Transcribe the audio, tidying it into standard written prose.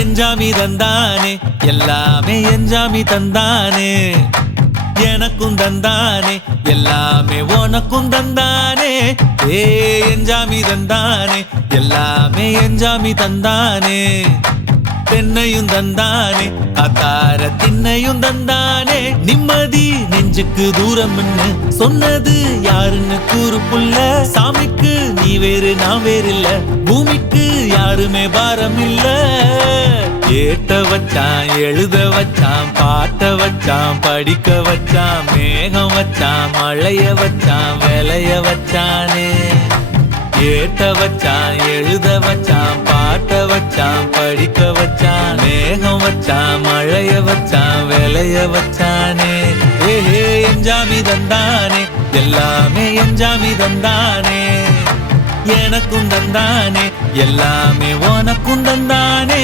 எஞ்சாமி தந்தானே எல்லாமே எஞ்சாமி தந்தானே எனக்கும் தந்தானே எல்லாமே உனக்கும் தந்தானே ஏ எஞ்சாமி தந்தானே எல்லாமே எஞ்சாமி தந்தானே தென்னையும் தந்தானே அத்தார திண்ணையும் தந்தானே நிம்மதி நெஞ்சுக்கு தூரம் சொன்னது யாருன்னு கூறு புள்ள சாமிக்கு நீ வேறு நான் வேறு இல்ல பூமிக்கு யாருமே பாரம் இல்ல ஏத்த வச்சான் எழுத வச்சான் பாட்ட வச்சான் படிக்க வச்சான் மேகம் வச்சான் மழைய வச்சான் விளைய வச்சானே ஏத்த வச்சான் எழுத வச்சான் பாட்ட வச்சான் படிக்க வச்சான் மேகம் வச்சான் மழைய வச்சான் விளைய வச்சானே ஏஹே எஞ்சாமி தந்தானே எல்லாமே எஞ்சாமி தந்தானே எனக்கும் தந்தானே எல்லாமே உனக்கும் தந்தானே